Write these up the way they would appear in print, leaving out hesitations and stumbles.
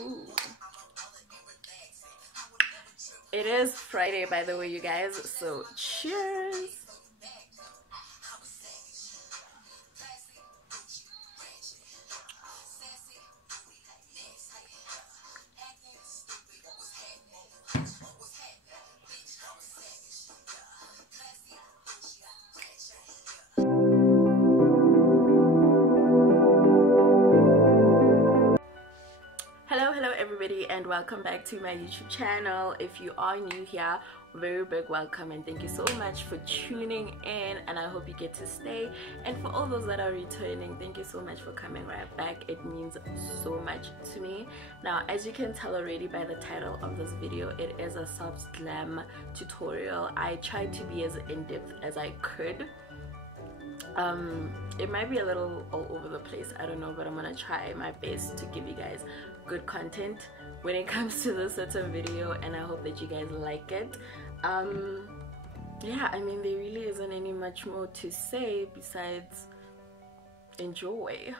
Ooh. It is Friday, by the way, you guys, so cheers. Hello everybody, and welcome back to my YouTube channel. If you are new here, very big welcome and thank you so much for tuning in, and I hope you get to stay. And for all those that are returning, thank you so much for coming right back. It means so much to me. Now, as you can tell already by the title of this video, it is a soft glam tutorial. I tried to be as in-depth as I could. It might be a little all over the place, I don't know, but I'm gonna try my best to give you guys good content when it comes to this sort of video, and I hope that you guys like it. Yeah, I mean, there really isn't any much more to say besides enjoy.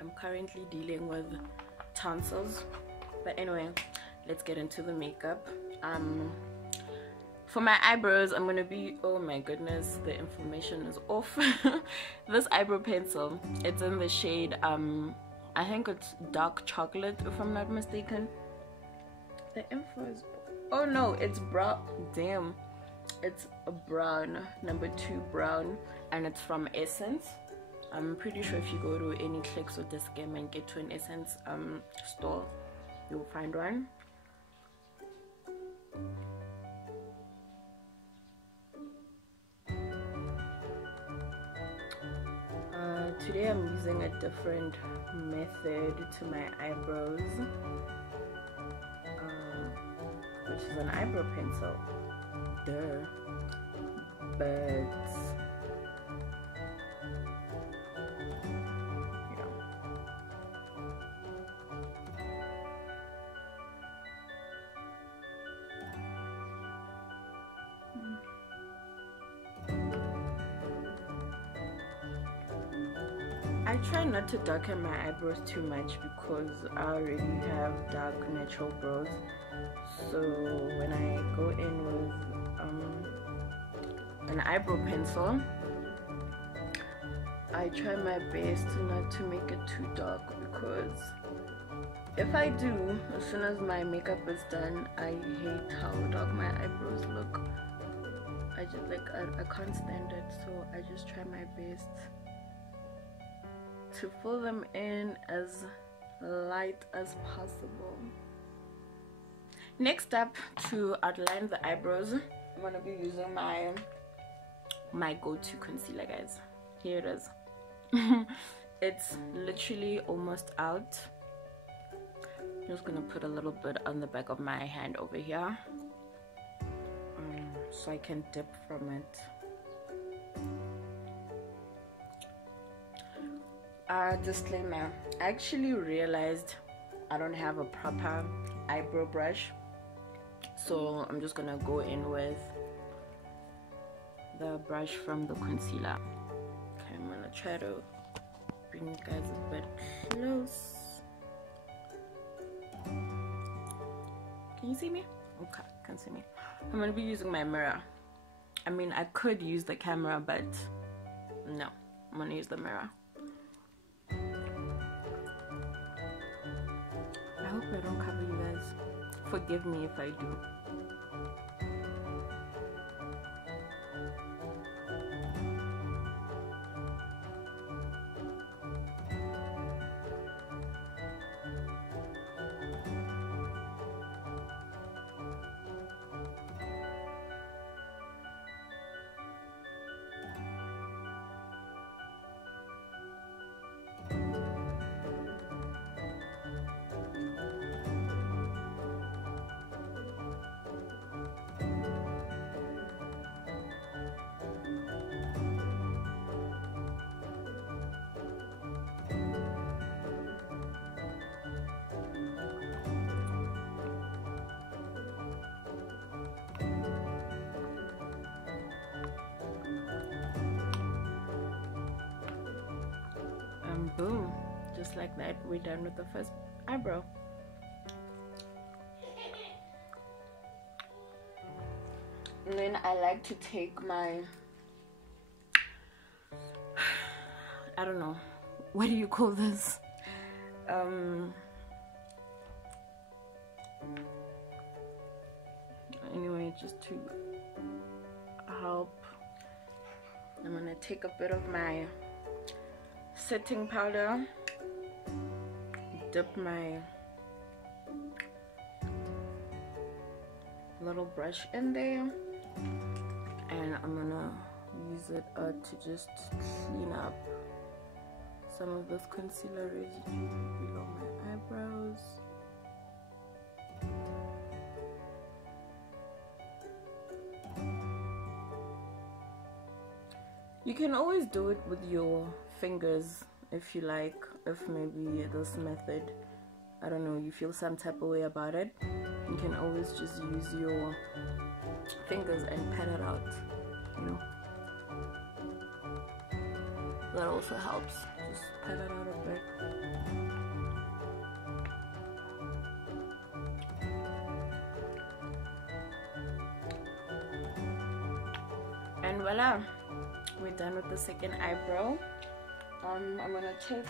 I'm currently dealing with tonsils, but anyway, let's get into the makeup. For my eyebrows, I'm gonna be, oh my goodness, the information is off. This eyebrow pencil, it's in the shade I think it's dark chocolate, if I'm not mistaken. The info is, oh no, it's brown. Damn, it's a brown, number 2 brown, and it's from Essence. I'm pretty sure if you go to any Clicks or Discam and get to an Essence store, you'll find one. Today I'm using a different method to my eyebrows, which is an eyebrow pencil. Duh. But I try not to darken my eyebrows too much because I already have dark natural brows. So when I go in with an eyebrow pencil, I try my best not to make it too dark, because if I do, as soon as my makeup is done, I hate how dark my eyebrows look. I just I can't stand it, so I just try my best to fill them in as light as possible. Next up, to outline the eyebrows, I'm gonna be using my go-to concealer, guys. Here it is. It's literally almost out. I'm just gonna put a little bit on the back of my hand over here, so I can dip from it. Disclaimer, I actually realized I don't have a proper eyebrow brush, so I'm just gonna go in with the brush from the concealer. Okay, I'm gonna try to bring you guys a bit close. Can you see me? Okay, can't see me. I'm gonna be using my mirror. I mean, I could use the camera, but no, I'm gonna use the mirror. I hope I don't cover you guys. Forgive me if I do. boom, just like that, we're done with the first eyebrow. And then I like to take my, I don't know, what do you call this? Anyway, just to help, I'm gonna take a bit of my setting powder, dip my little brush in there, and I'm gonna use it to just clean up some of this concealer residue below my eyebrows. You can always do it with your fingers if you like, if maybe this method, I don't know, you feel some type of way about it, you can always just use your fingers and pat it out, you know. That also helps, just pat it out a bit. And voila, we're done with the second eyebrow. I'm gonna take,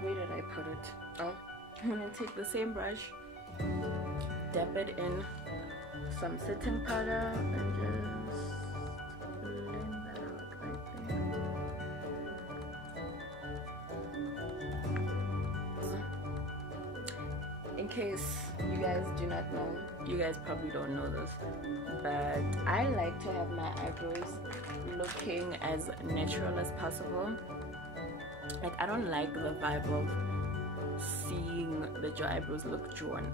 where did I put it? Oh, I'm gonna take the same brush, dip it in some setting powder, and just blend that out right there. In case you guys do not know, you guys probably don't know this, but I like to have my eyebrows looking as natural as possible. Like, I don't like the vibe of seeing that your eyebrows look drawn.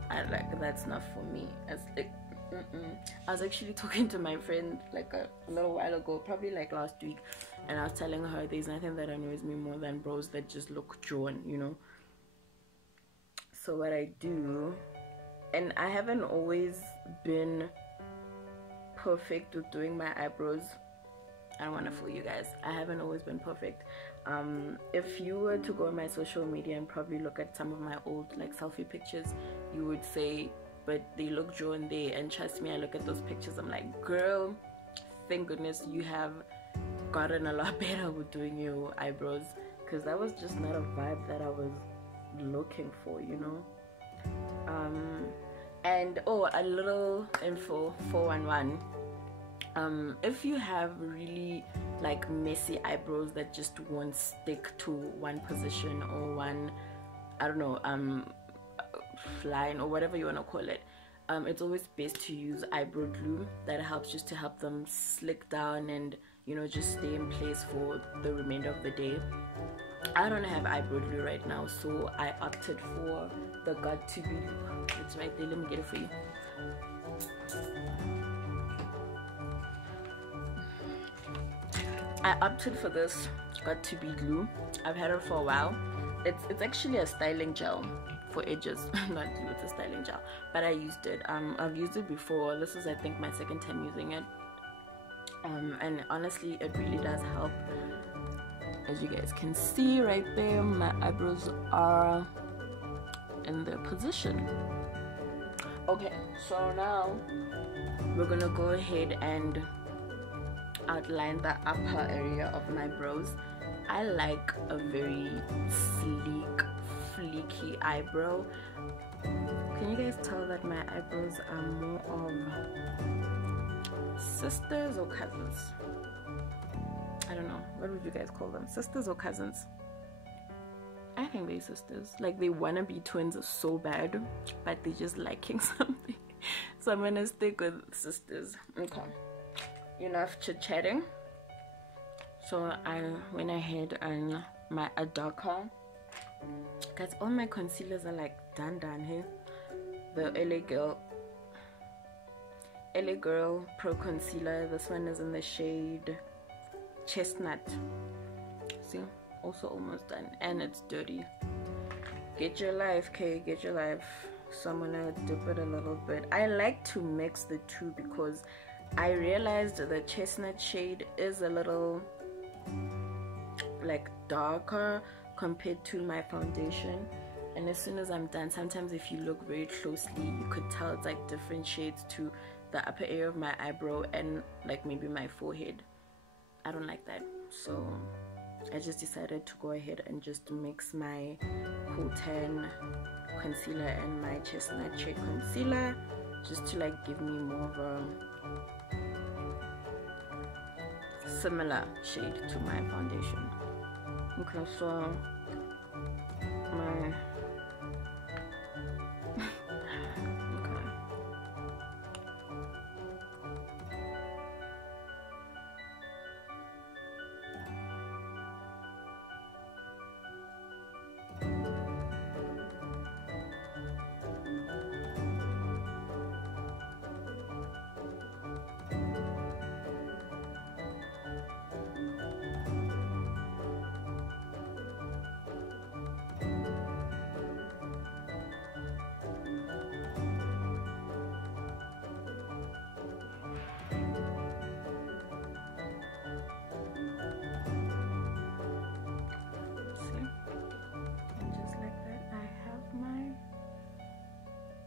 That's not for me. It's like, I was actually talking to my friend like a little while ago, probably like last week, and I was telling her there's nothing that annoys me more than brows that just look drawn, you know. So what I do, and I haven't always been perfect with doing my eyebrows. I don't want to fool you guys, I haven't always been perfect. If you were to go on my social media and probably look at some of my old like selfie pictures, you would say, but they look drawn there. And trust me, I look at those pictures, I'm like, girl, thank goodness you have gotten a lot better with doing your eyebrows, because that was just not a vibe that I was looking for, you know. And oh, a little info, 411, if you have really like messy eyebrows that just won't stick to one position or one, I don't know, line or whatever you want to call it, it's always best to use eyebrow glue. That helps just to help them slick down and, you know, just stay in place for the remainder of the day. I don't have eyebrow glue right now, so I opted for the Got To Be, it's right there, let me get it for you. I opted for this Got To Be glue. I've had it for a while. It's actually a styling gel for edges, not glue, it's a styling gel, but I used it. I've used it before. This is, I think, my second time using it, and honestly it really does help. As you guys can see right there, my eyebrows are in their position. Okay, so now we're gonna go ahead and outline the upper area of my brows. I like a very sleek, fleeky eyebrow. Can you guys tell that my eyebrows are more of sisters or cousins? I don't know, what would you guys call them? Sisters or cousins? I think they're sisters. Like, they wanna be twins so bad, but they're just liking something. So I'm gonna stick with sisters. Okay, enough chit-chatting. So I went ahead and my darker, because all my concealers are like done here. The LA Girl Pro Concealer, this one is in the shade Chestnut. See, also almost done, and it's dirty. Get your life, Kay, get your life. So I'm gonna dip it a little bit. I like to mix the two because I realized the chestnut shade is a little like darker compared to my foundation. And as soon as I'm done, sometimes if you look very closely, you could tell it's like different shades to the upper area of my eyebrow and like maybe my forehead. I don't like that, so I just decided to go ahead and just mix my Cool Tan concealer and my chestnut shade concealer, just to like give me more of a similar shade to my foundation. Okay, so my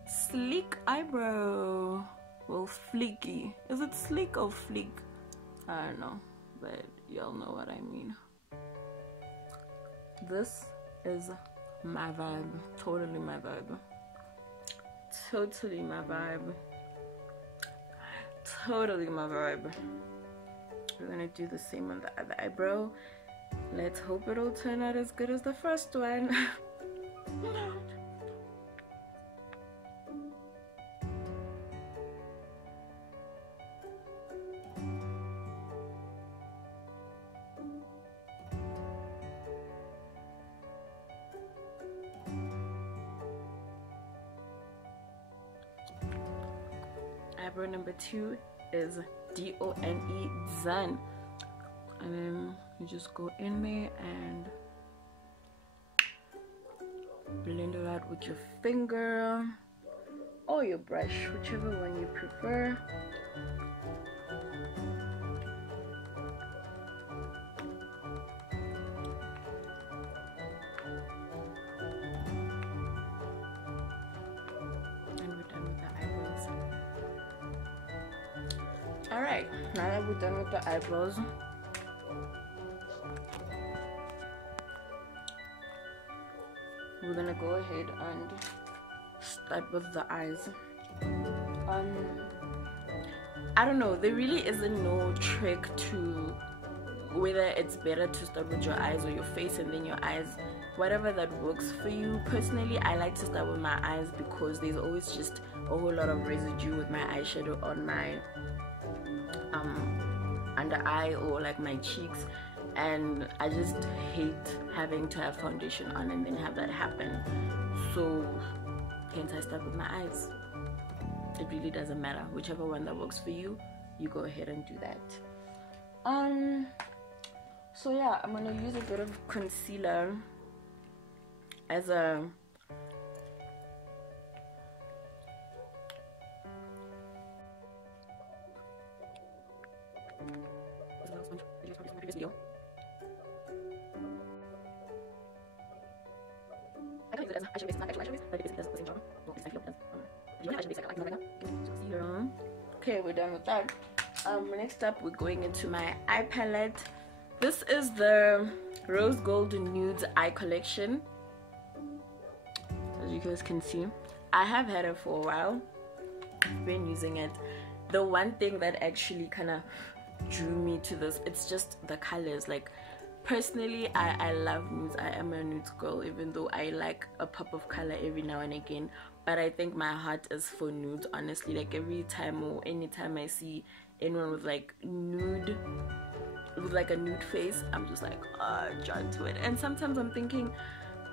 sleek eyebrow. Well, fleeky. Is it sleek or fleek? I don't know, but y'all know what I mean. This is my vibe. Totally my vibe. Totally my vibe. Totally my vibe. We're gonna do the same on the other eyebrow. Let's hope it'll turn out as good as the first one. Eyebrow number 2 is D-O-N-E, Zan. And then you just go in there and blend it out with your finger or your brush, whichever one you prefer. Alright, now that we're done with the eyebrows, we're gonna go ahead and start with the eyes. I don't know, there really isn't no trick to whether it's better to start with your eyes or your face and then your eyes, whatever that works for you. Personally, I like to start with my eyes because there's always just a whole lot of residue with my eyeshadow on my under eye or like my cheeks, and I just hate having to have foundation on and then have that happen. So hence I start with my eyes. It really doesn't matter, whichever one that works for you, you go ahead and do that. So yeah, I'm gonna use a bit of concealer as a okay, we're done with that. Next up, we're going into my eye palette. This is the Rose Gold Nudes Eye Collection. As you guys can see, I have had it for a while. I've been using it. The one thing that actually kind of drew me to this, it's just the colors. Like, personally, I love nudes. I am a nudes girl, even though I like a pop of color every now and again. But I think my heart is for nudes, honestly. Like, every time or anytime I see anyone with like nude, with like a nude face, I'm just like, drawn to it. And sometimes I'm thinking,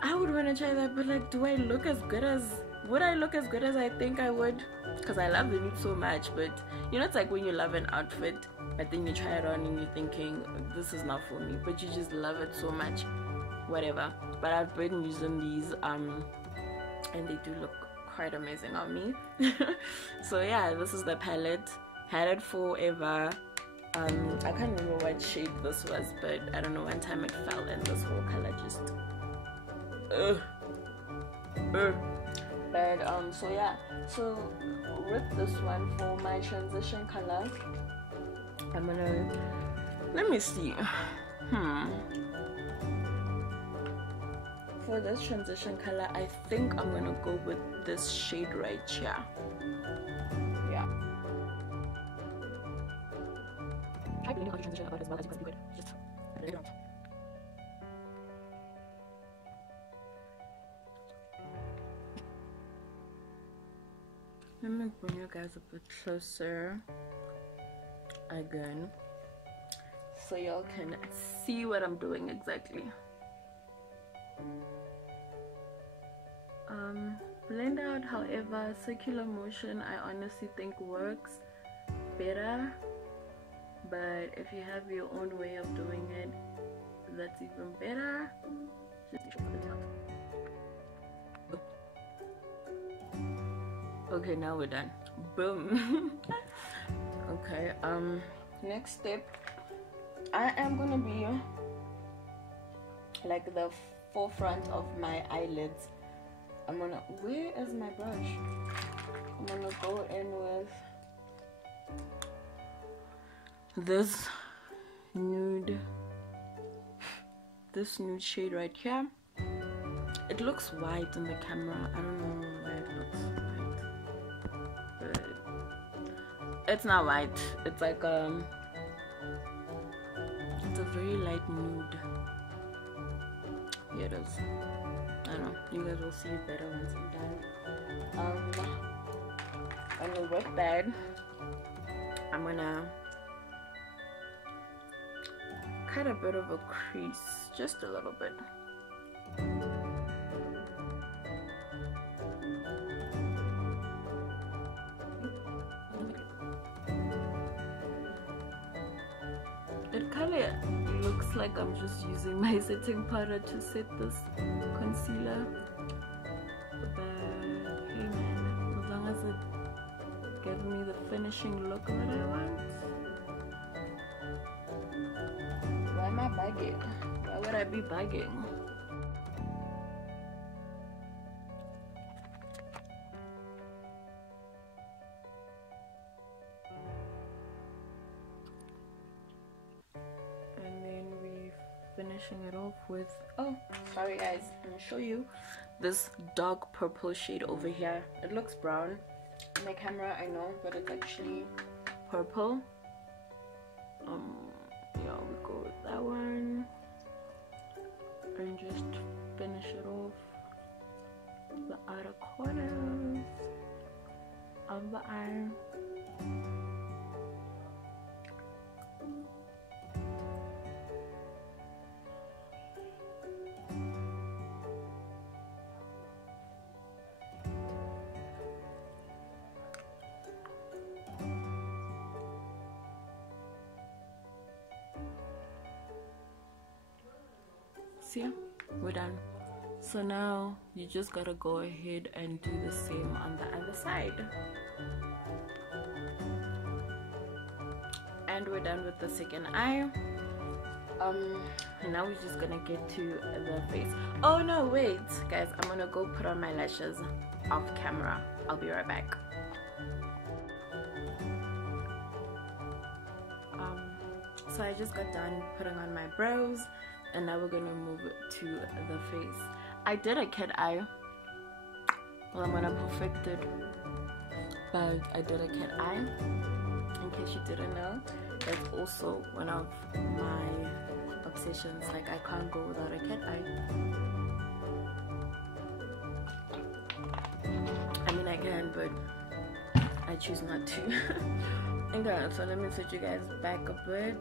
I would want to try that, but like, do I look as good as, would I look as good as I think I would? Because I love the nude so much. But you know, it's like when you love an outfit, but then you try it on and you're thinking, this is not for me, but you just love it so much, whatever. But I've been using these and they do look quite amazing on me. So yeah, this is the palette. Had it forever. I can't remember what shade this was, but I don't know, one time it fell and this whole color just Ugh. Ugh. But so yeah, so with this one for my transition color, I'm gonna, let me see. For this transition color, I think I'm gonna go with this shade right here. Yeah. Try blending out the transition about as well as you possibly could. Just blend it out. Let me bring you guys a bit closer again, so y'all can see what I'm doing exactly. Blend out, however, circular motion I honestly think works better, but if you have your own way of doing it, that's even better. Okay, now we're done. Boom. Okay, next step, I am gonna be like the forefront of my eyelids. I'm gonna, where is my brush? I'm gonna go in with this nude shade right here. It looks white in the camera. I don't know why it looks white, but it's not white. It's like it's a very light nude. Here it is. I don't know, you guys will see it better once I'm done. On the wet bed, I'm gonna cut a bit of a crease, just a little bit. It kind of looks like I'm just using my setting powder to set this concealer, but hey man, as long as it gives me the finishing look that I want. Why am I bugging? Why would I be bugging? Finishing it off with, oh sorry guys, I'm gonna show you this dark purple shade over here. It looks brown in my camera, I know, but it's actually purple. Yeah, we go with that one and just finish it off the outer corners of the eye. See, we're done. So now you just gotta go ahead and do the same on the other side. And we're done with the second eye. Now we're just gonna get to the face. Oh no, wait guys, I'm gonna go put on my lashes off camera. I'll be right back. So I just got done putting on my brows, and now we're gonna move to the face. I did a cat eye. Well, I'm gonna perfect it, but I did a cat eye. In case you didn't know, that's also one of my obsessions. Like, I can't go without a cat eye. I mean, I can, but I choose not to. Okay, so let me switch you guys back a bit.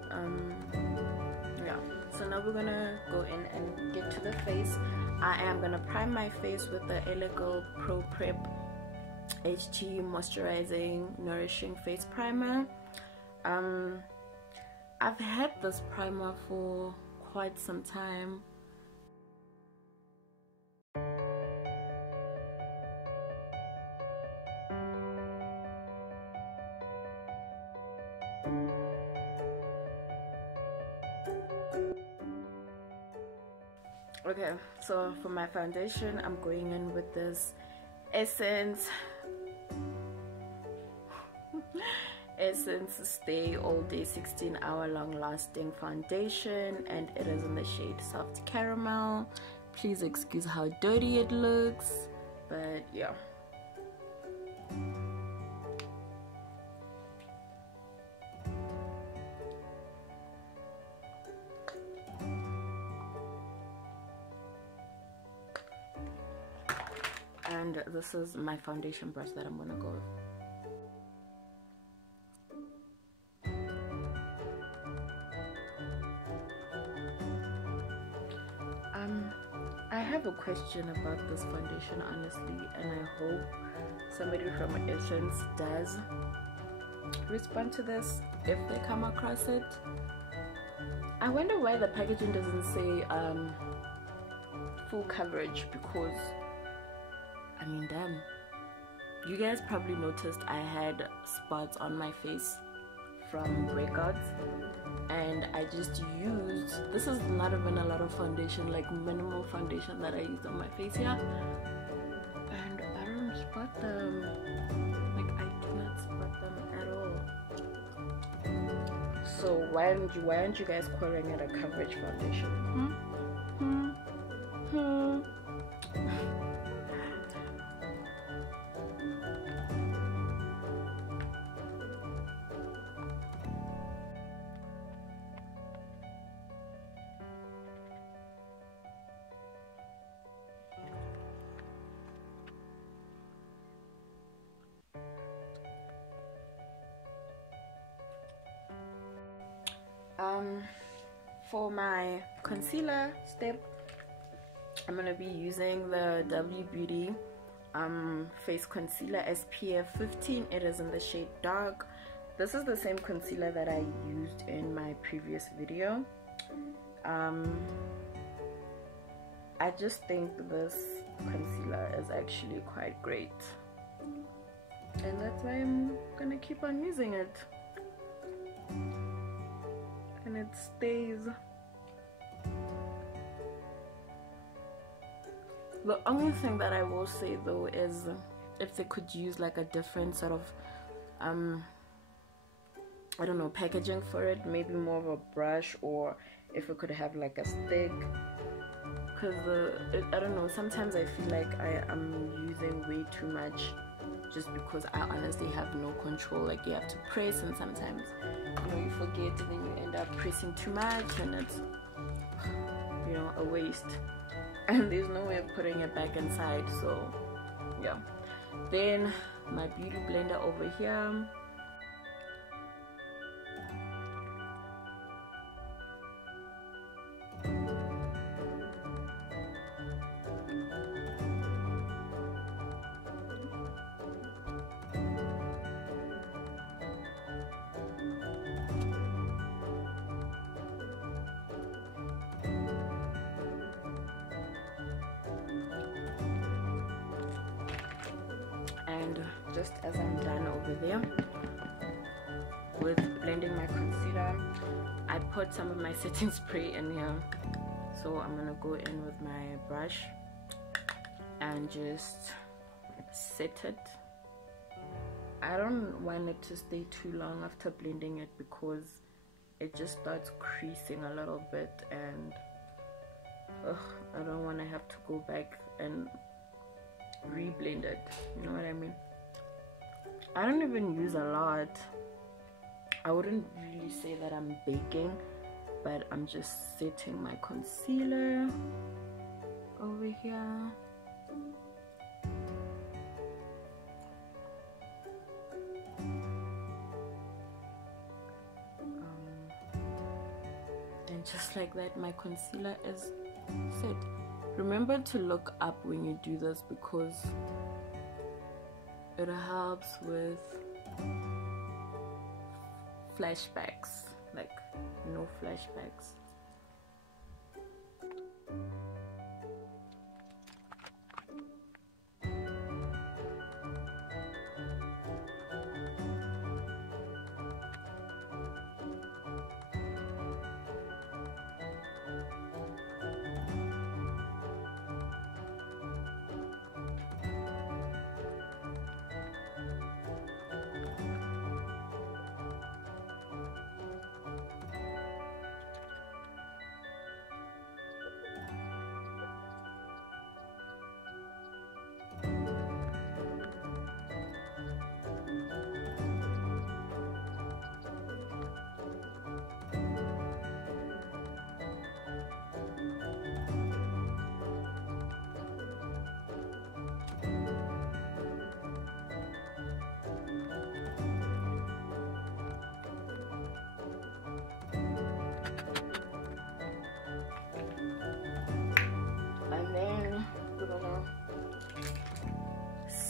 Yeah, so now we're gonna go in and get to the face. I am gonna prime my face with the Eligo Pro Prep HT Moisturizing Nourishing Face Primer. I've had this primer for quite some time. Okay, so for my foundation, I'm going in with this Essence Stay All Day 16-hour long lasting foundation, and it is in the shade Soft Caramel. Please excuse how dirty it looks, but yeah. And this is my foundation brush that I'm gonna go with. I have a question about this foundation, honestly, and I hope somebody from Essence does respond to this if they come across it. I wonder why the packaging doesn't say full coverage, because I mean, damn, you guys probably noticed I had spots on my face from breakouts, and I just used, this is not even a lot of foundation, like minimal foundation that I used on my face here, and I don't spot them, like I do not spot them at all. So why aren't you guys calling it a coverage foundation? For my concealer step, I'm gonna be using the Beauty face concealer SPF 15. It is in the shade Dark. This is the same concealer that I used in my previous video. I just think this concealer is actually quite great, and that's why I'm gonna keep on using it. And it stays. The only thing that I will say though is if they could use like a different sort of I don't know, packaging for it, maybe more of a brush, or if it could have like a stick, because I don't know, sometimes I feel like I am using way too much just because I honestly have no control. Like you have to press, and sometimes you forget, and then you end up pressing too much, and it's a waste, and there's no way of putting it back inside. So yeah, then my beauty blender over here. And just as I'm done over there with blending my concealer, I put some of my setting spray in here. So I'm gonna go in with my brush and just set it. I don't want it to stay too long after blending it because it just starts creasing a little bit, and I don't want to have to go back and reblend it, you know what I mean? I don't even use a lot. I wouldn't really say that I'm baking, but I'm just setting my concealer over here. And just like that, my concealer is set. Remember to look up when you do this because it helps with flashbacks, like no flashbacks.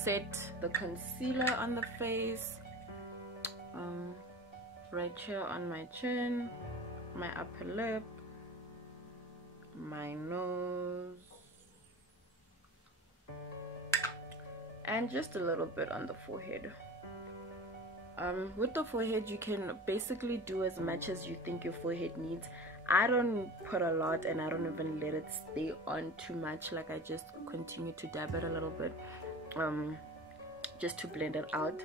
set the concealer on the face, right here on my chin, my upper lip, my nose, and just a little bit on the forehead. With the forehead, you can basically do as much as you think your forehead needs. I don't put a lot, and I don't even let it stay on too much. Like, I just continue to dab it a little bit, just to blend it out.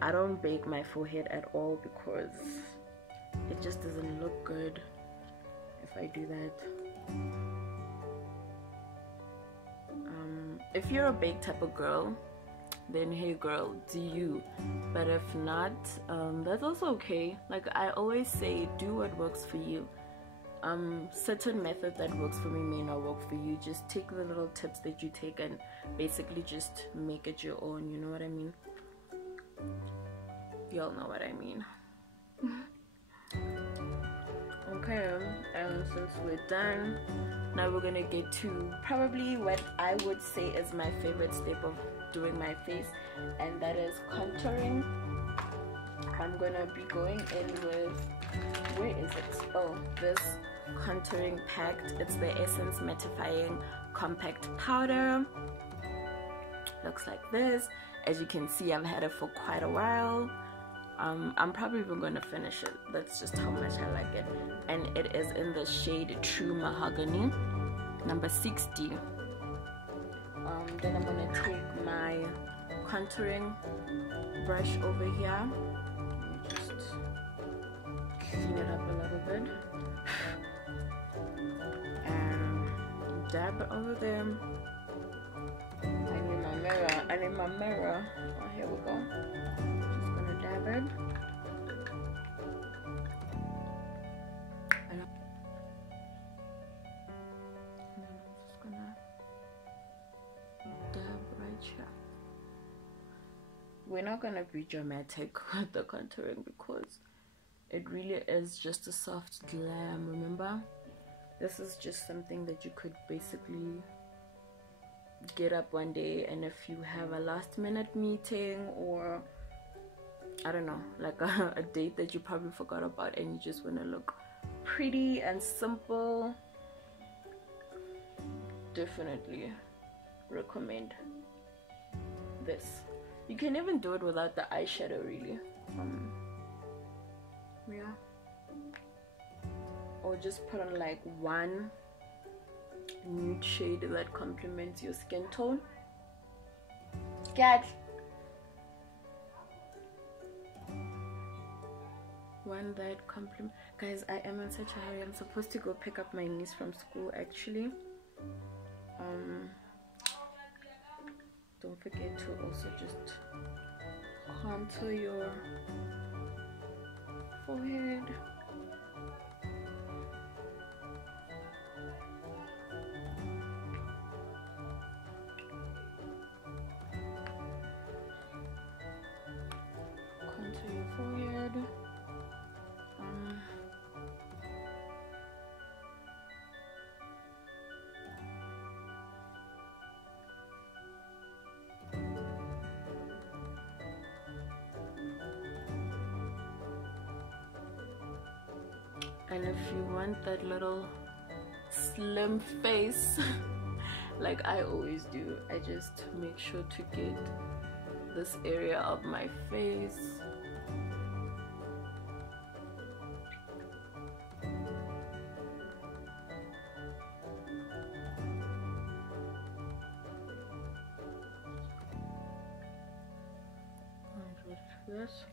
I don't bake my forehead at all because it just doesn't look good if I do that. If you're a bake type of girl, then hey girl, do you. But if not, that's also okay. Like I always say, do what works for you. Certain method that works for me may not work for you. Just take the little tips that you take and basically just make it your own. You know what I mean? Y'all know what I mean. Okay, and since we're done, now we're gonna get to probably what I would say is my favorite step of doing my face, and that is contouring. I'm gonna be going in with, where is it? Oh, this contouring packed. It's the Essence Mattifying Compact Powder. Looks like this. As you can see, I've had it for quite a while. I'm probably even going to finish it. That's just how much I like it. And it is in the shade True Mahogany, number 60. Then I'm going to take my contouring brush over here. Let me just clean it up a little bit. And dab it over there. I need my mirror. I need my mirror. Oh, here we go. Just gonna dab it. And then I'm just gonna dab right here. We're not gonna be dramatic with the contouring because it really is just a soft glam, remember? This is just something that you could basically get up one day, and if you have a last minute meeting or I don't know, like a date that you probably forgot about and you just want to look pretty and simple, definitely recommend this. You can even do it without the eyeshadow really. Yeah, or just put on like one nude shade that complements your skin tone. Cat. One that complement. Guys, I am in such a hurry. I'm supposed to go pick up my niece from school actually. Don't forget to also just contour your forehead. Contour your forehead. And if you want that little slim face like I always do, I just make sure to get this area of my face. This,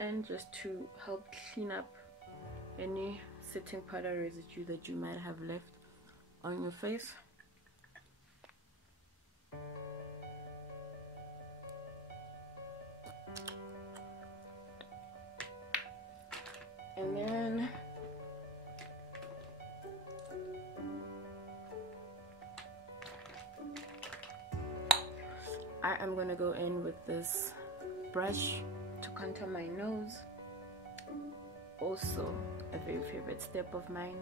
and just to help clean up any setting powder residue that you might have left on your face. And then I am gonna go in with this brush to contour my nose. Also a very favorite step of mine,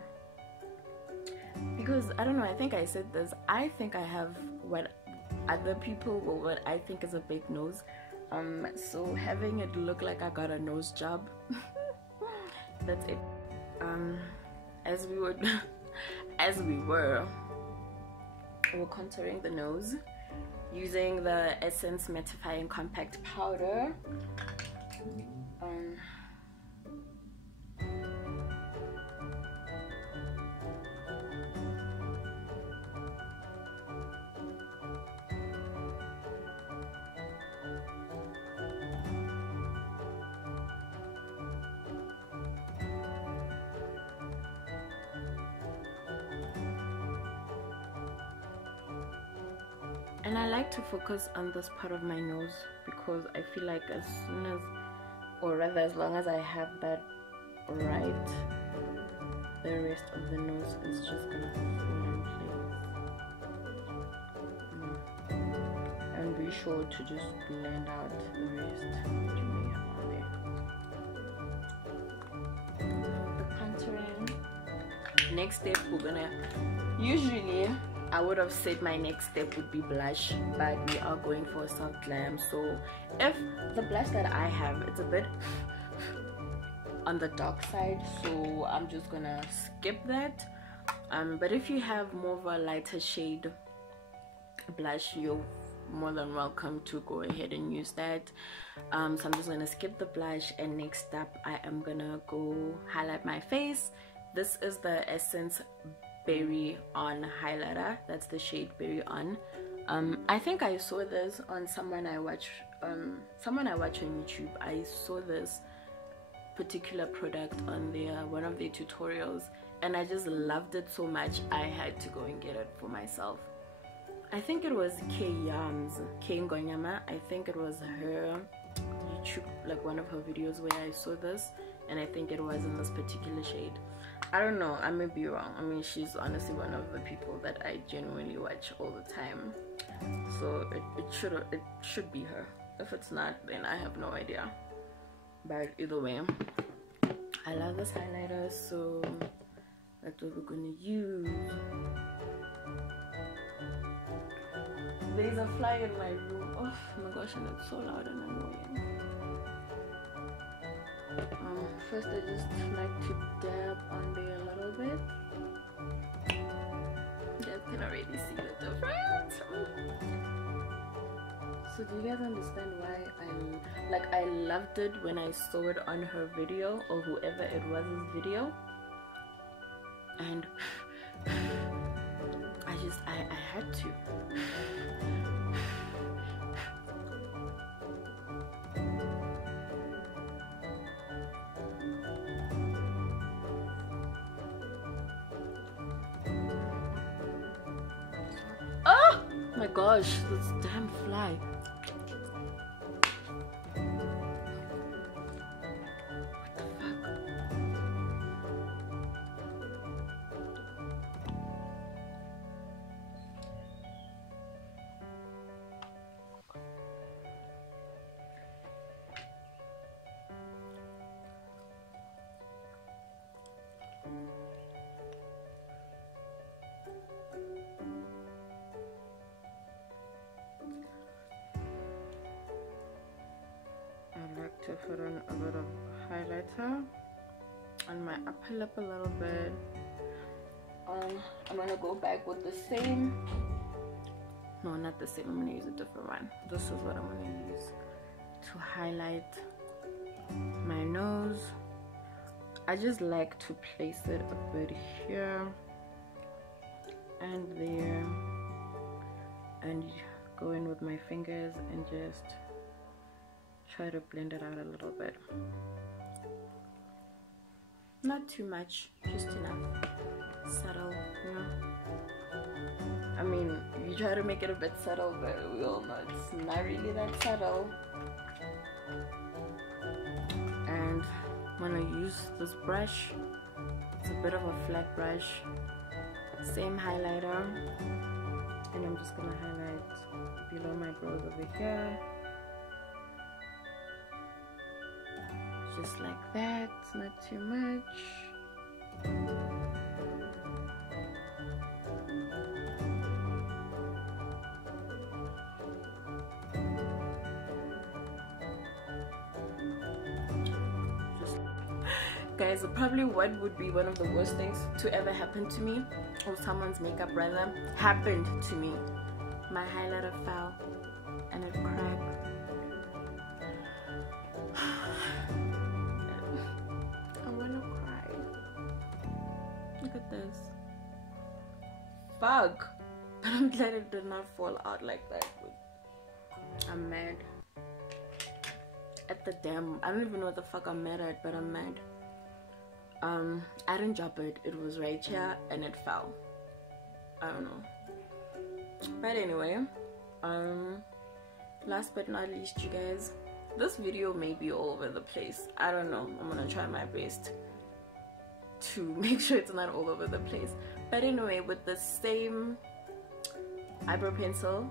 because I don't know, I think I said this, I think I have what other people or what I think is a big nose. So having it look like I got a nose job. That's it. As we were contouring the nose using the Essence Mattifying Compact Powder. And I like to focus on this part of my nose because I feel like as soon as, or rather as long as I have that right, the rest of the nose is just gonna fall in place. And be sure to just blend out the rest that you may have on there. The contouring. Next step, we're gonna, usually I would have said my next step would be blush, but we are going for a soft glam. So if the blush that I have, it's a bit on the dark side, so I'm just gonna skip that. But if you have more of a lighter shade blush, you're more than welcome to go ahead and use that. So I'm just gonna skip the blush, and next up I am gonna go highlight my face. This is the Essence Berry On highlighter. That's the shade Berry On. I think I saw this on someone I watch on YouTube. I saw this particular product on their one of their tutorials, and I just loved it so much I had to go and get it for myself. I think it was K Ngonyama. I think it was her YouTube, like one of her videos where I saw this, and I think it was in this particular shade. I don't know, I may be wrong. I mean, she's honestly one of the people that I genuinely watch all the time, so it should be her. If it's not, then I have no idea. But either way, I love this highlighter, so that's what we're gonna use. There's a fly in my room. Oh my gosh, and it's so loud and annoying. First I just like to dab on there a little bit. You guys can already see the difference. So do you guys understand why I loved it when I saw it on her video, or whoever it was video, and I had to. Oh my gosh, this damn fly. To put on a bit of highlighter on my upper lip a little bit. I'm gonna go back with the same, no, not the same, I'm gonna use a different one. This is what I'm gonna use to highlight my nose. I just like to place it a bit here and there, and go in with my fingers and just try to blend it out a little bit. Not too much, just enough. Subtle, you know. I mean, you try to make it a bit subtle, but we all know it's not really that subtle. And I'm gonna use this brush. It's a bit of a flat brush. Same highlighter. And I'm just gonna highlight below my brows over here. Just like that, not too much. Guys, probably what would be one of the worst things to ever happen to me, or someone's makeup rather, happened to me. My highlighter fell and it cracked. I wanna cry. Look at this. Fuck. But I'm glad it did not fall out like that. I'm mad at the damn, I don't even know what the fuck I'm mad at, but I'm mad. I didn't drop it, it was right here and it fell. I don't know. But anyway, last but not least, you guys, this video may be all over the place. I don't know, I'm gonna try my best to make sure it's not all over the place. But anyway, with the same eyebrow pencil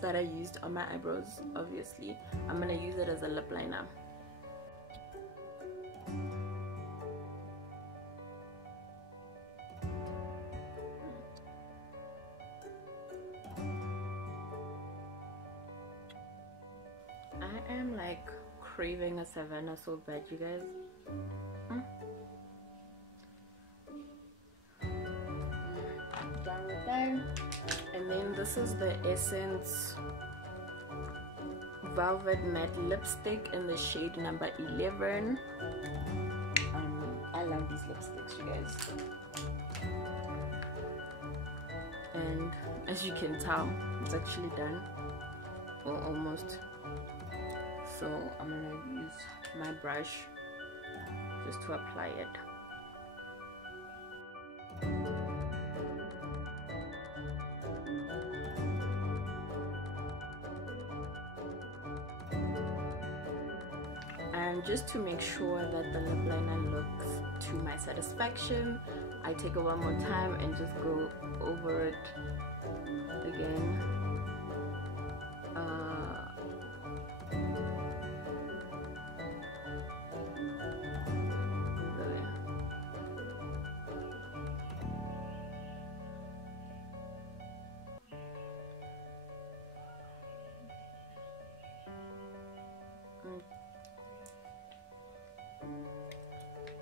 that I used on my eyebrows, obviously, I'm gonna use it as a lip liner. I am like craving a Savannah so bad, you guys. Done with that. And then this is the Essence Velvet Matte Lipstick in the shade number 11. I love these lipsticks, you guys. And as you can tell, it's actually done, or almost. So I'm gonna use my brush just to apply it. And just to make sure that the lip liner looks to my satisfaction, I take it one more time and just go over it again.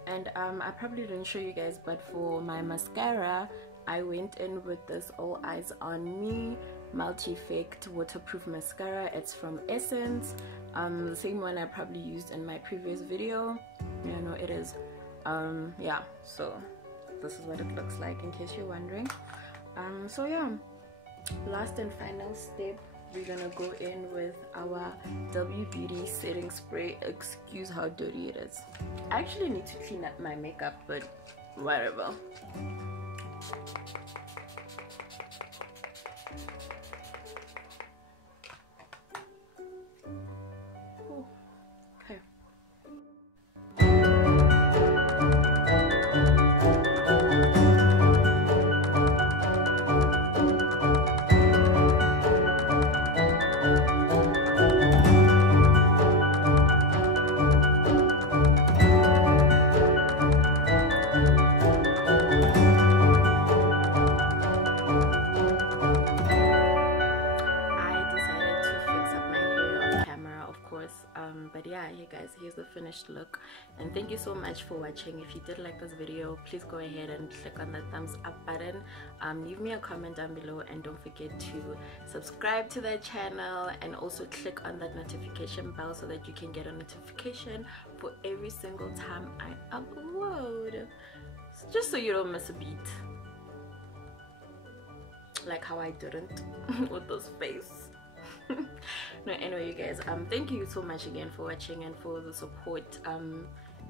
And I probably didn't show you guys, but for my mascara, I went in with this All Eyes on Me multi-effect waterproof mascara. It's from Essence, the same one I probably used in my previous video. Yeah, no, it is. Yeah, so this is what it looks like, in case you're wondering. So yeah, last and final step, we're gonna go in with our Beauties setting spray. Excuse how dirty it is. I actually need to clean up my makeup, but whatever. Okay. But yeah, hey guys, here's the finished look, and thank you so much for watching. If you did like this video, please go ahead and click on the thumbs up button, leave me a comment down below, and don't forget to subscribe to the channel, and also click on that notification bell so that you can get a notification for every single time I upload, just so you don't miss a beat, like how I didn't with this face. No, anyway, you guys, thank you so much again for watching and for the support.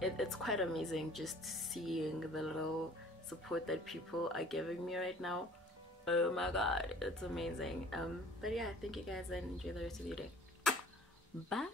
It's quite amazing just seeing the little support that people are giving me right now. Oh my god, it's amazing. But yeah, thank you guys, and enjoy the rest of your day. Bye.